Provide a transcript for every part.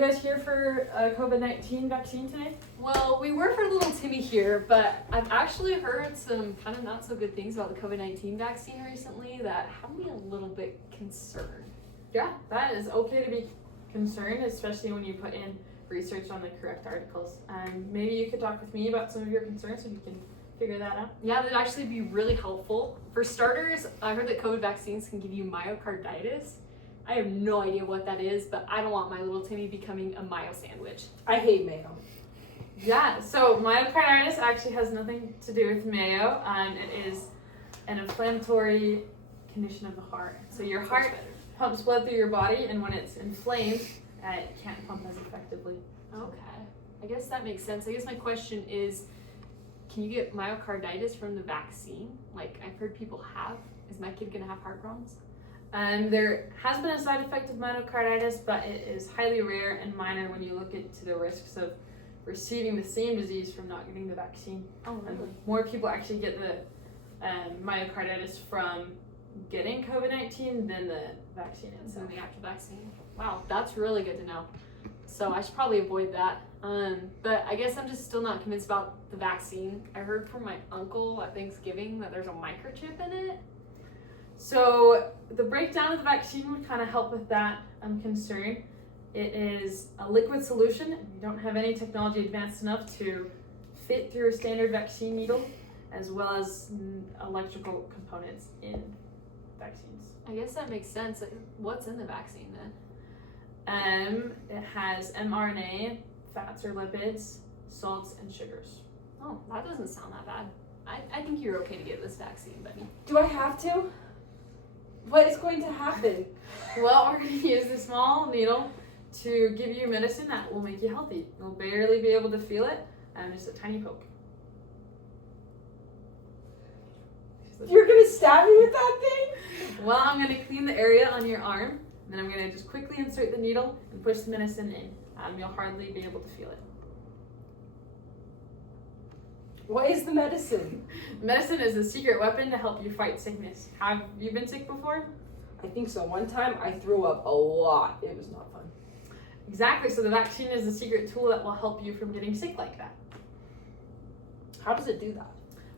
You guys here for a COVID-19 vaccine today? Well, we were for little Timmy here, but I've actually heard some kind of not so good things about the COVID-19 vaccine recently that have me a little bit concerned. Yeah, that is okay to be concerned, especially when you put in research on the correct articles. Maybe you could talk with me about some of your concerns so we can figure that out. Yeah, that'd actually be really helpful. For starters, I heard that COVID vaccines can give you myocarditis. I have no idea what that is, but I don't want my little Timmy becoming a mayo sandwich. I hate mayo. Yeah, so myocarditis actually has nothing to do with mayo. It is an inflammatory condition of the heart. So your heart pumps blood through your body, and when it's inflamed, it can't pump as effectively. Okay, I guess that makes sense. I guess my question is, can you get myocarditis from the vaccine? Like I've heard people have. Is my kid gonna have heart problems? There has been a side effect of myocarditis, but it is highly rare and minor when you look into the risks of receiving the same disease from not getting the vaccine. Oh, really? More people actually get the myocarditis from getting COVID-19 than the vaccine itself. The actual vaccine. Wow, that's really good to know. So I should probably avoid that. But I guess I'm just still not convinced about the vaccine. I heard from my uncle at Thanksgiving that there's a microchip in it. So the breakdown of the vaccine would kind of help with that concern. It is a liquid solution. You don't have any technology advanced enough to fit through a standard vaccine needle, as well as electrical components in vaccines. I guess that makes sense. What's in the vaccine then? It has mRNA, fats or lipids, salts, and sugars. Oh, that doesn't sound that bad. I think you're okay to get this vaccine, buddy. Do I have to? What is going to happen? Well, we're going to use the small needle to give you medicine that will make you healthy. You'll barely be able to feel it, and just a tiny poke. You're going to stab me with that thing? Well, I'm going to clean the area on your arm, and then I'm going to just quickly insert the needle and push the medicine in. You'll hardly be able to feel it. What is the medicine? Medicine is a secret weapon to help you fight sickness. Have you been sick before? I think so. One time I threw up a lot. It was not fun. Exactly, so the vaccine is a secret tool that will help you from getting sick like that. How does it do that?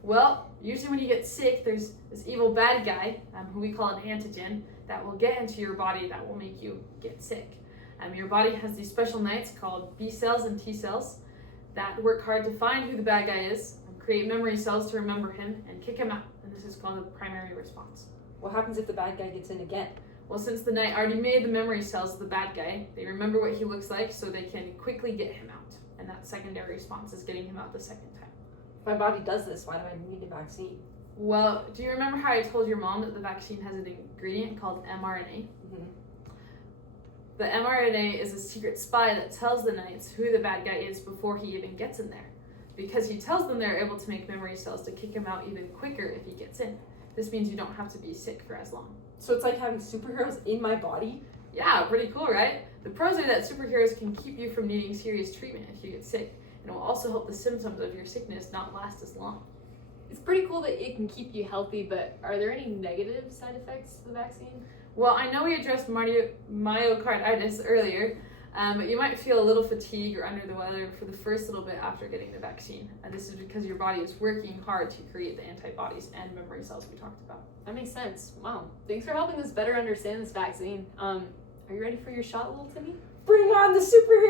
Well, usually when you get sick, there's this evil bad guy, who we call an antigen, that will get into your body that will make you get sick. Your body has these special knights called B cells and T cells that work hard to find who the bad guy is, and create memory cells to remember him, and kick him out. And this is called the primary response. What happens if the bad guy gets in again? Well, since the knight already made the memory cells of the bad guy, they remember what he looks like, so they can quickly get him out. And that secondary response is getting him out the second time. If my body does this, why do I need a vaccine? Well, do you remember how I told your mom that the vaccine has an ingredient called mRNA? Mm-hmm. The mRNA is a secret spy that tells the knights who the bad guy is before he even gets in there. Because he tells them they're able to make memory cells to kick him out even quicker if he gets in. This means you don't have to be sick for as long. So it's like having superheroes in my body? Yeah, pretty cool, right? The pros are that superheroes can keep you from needing serious treatment if you get sick, and it will also help the symptoms of your sickness not last as long. It's pretty cool that it can keep you healthy, but are there any negative side effects to the vaccine? Well, I know we addressed myocarditis earlier, but you might feel a little fatigue or under the weather for the first little bit after getting the vaccine. And this is because your body is working hard to create the antibodies and memory cells we talked about. That makes sense. Wow. Thanks for helping us better understand this vaccine. Are you ready for your shot, little Timmy? Bring on the superhero!